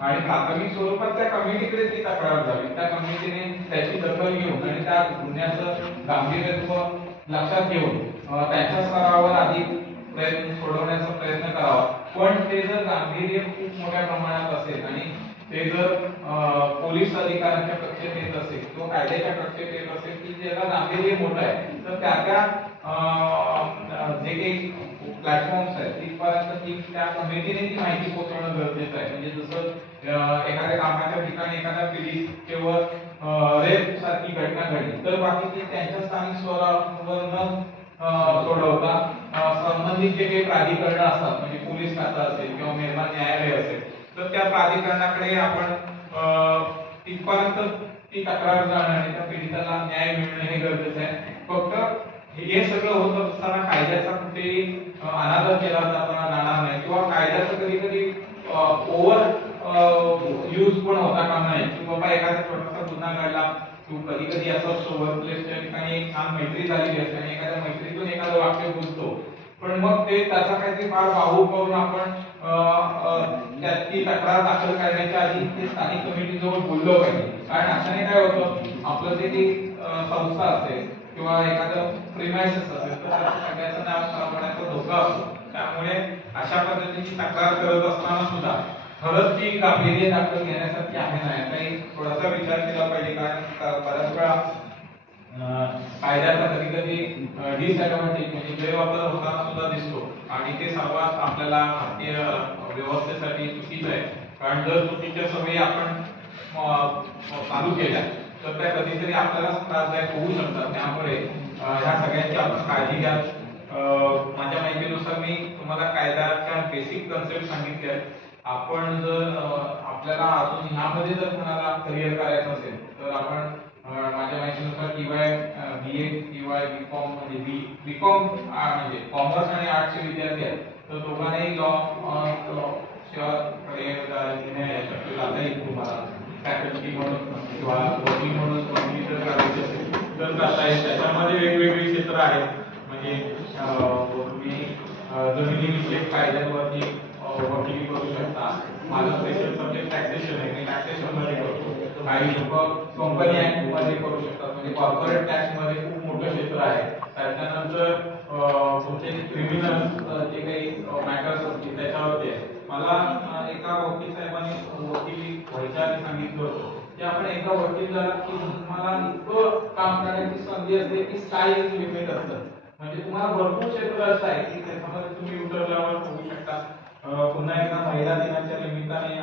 आणि प्राथमिक स्वरूपात त्या कमिटीकडे ती तक्रार झाली, त्या कमिटीने त्याची दखल घेऊन आणि त्या गुन्ह्याचं गांभीर्यत्व लक्षात घेऊन त्यांच्या स्तरावर अधिक प्रयत्न सोडवण्याचा प्रयत्न करावा. पण ते जर गांभीर्य खूप मोठ्या प्रमाणात असेल आणि ते जर पोलीस अधिकाऱ्यांच्या कक्षेत येत असेल किंवा कायद्याच्या कक्षेत येत असेल की ज्याला गांभीर्य मोठं आहे, तर त्या जे काही प्लॅटफॉर्म्स आहेत तिथपर्यंत ती त्या कमिटीने ती माहिती पोहोचवणं गरजेचं आहे. म्हणजे जसं एखाद्या कामाच्या ठिकाणी एखाद्या पीडितेवर रेप सारखी घटना घडली, तर बाकी ती त्यांच्या स्थानिक स्तरावर न सोडवता संबंधित जे काही प्राधिकरण असतात, म्हणजे पोलीस खातं असेल किंवा मेहमान न्यायालय असेल, तर त्या प्राधिकरणाकडे आपण तिथपर्यंत ती तक्रार जाणं आणि त्या पीडिताला न्याय मिळणं हे गरजेचं आहे. फक्त हे सगळं होत असताना कायद्याचा कुठेही अनादर केला जाताना जाणार नाही किंवा कायद्याचा कधी कधी ओव्हर यूज पण होता कामा नये की बाबा एखादा छोटासा गुन्हा घडला किंवा कधी कधी असं असतो वर्कप्लेसच्या ठिकाणी एक छान मैत्री झालेली असते आणि एखाद्या मैत्रीतून एखादं वाक्य बोलतो, पण मग ते त्याचा काहीतरी फार वाहू करून आपण त्यात ती तक्रार दाखल करण्याच्या आधी ते स्थानिक कमिटीजवळ बोललो पाहिजे. कारण अशाने काय होतं, आपलं जे काही संस्था असेल किंवा एखादं प्रिमायसेस असेल तर त्याचं सगळ्याचं नाव खराब होण्याचा धोका असतो. त्यामुळे अशा पद्धतीची तक्रार करत असताना सुद्धा खरंच ती गांभीर्य दाखल घेण्यासाठी आहे नाही काही थोडासा विचार केला पाहिजे. कारण बऱ्याच वेळा कायद्याचा कधी कधी डिसएडव्हान्टेज म्हणजे गैरवापर होताना सुद्धा दिसतो आणि ते सर्वात आपल्याला भारतीय व्यवस्थेसाठी चुकीचं आहे. कारण जर चुकीच्या सवयी आपण चालू केल्या तर त्या कधीतरी आपल्याला त्रासदायक होऊ शकतात. त्यामुळे ह्या सगळ्यांची आपण काळजी घ्या. माझ्या माहितीनुसार मी तुम्हाला कायद्याच्या बेसिक कन्सेप्ट सांगितले. आपण जर आपल्याला अजून ह्यामध्ये जर कोणाला करिअर करायचं असेल तर आपण माझ्या माहितीनुसार टीवाय बीए किंवा बीकॉम म्हणजे बीकॉम म्हणजे कॉमर्स आणि आर्ट्सचे विद्यार्थी आहेत, तर दोघांनाही लॉ जाता येईल तुम्हाला फॅकल्टी म्हणून किंवा वकील म्हणून वकील जर करायचे असेल तर करता येईल. त्याच्यामध्ये वेगवेगळी क्षेत्र आहेत. म्हणजे तुम्ही जमिनीविषयक कायद्यांवरती वकिली करू शकता. माझा स्पेशल सब्जेक्ट टॅक्सेशन आहे, मी टॅक्सेशन मध्ये करतो. काही लोक कंपनी ऍक्ट मध्ये करू शकतात, म्हणजे कॉर्पोरेट टॅक्स मध्ये खूप मोठं क्षेत्र आहे. त्याच्यानंतर तुमचे क्रिमिनल जे काही मॅटर्स असतील त्याच्यावरती आहे. मला एका वकील साहेबांनी वकिली व्हायच्या आधी सांगितलं होतं की आपण एकदा वकील झाला की तुम्हाला इतकं काम करण्याची संधी असते की स्काय इज लिमिट असतं. म्हणजे तुम्हाला भरपूर क्षेत्र असं आहे की त्याच्यामध्ये तुम्ही उतरल्यावर होऊ शकता. पुन्हा एकदा महिला दिनाच्या निमित्ताने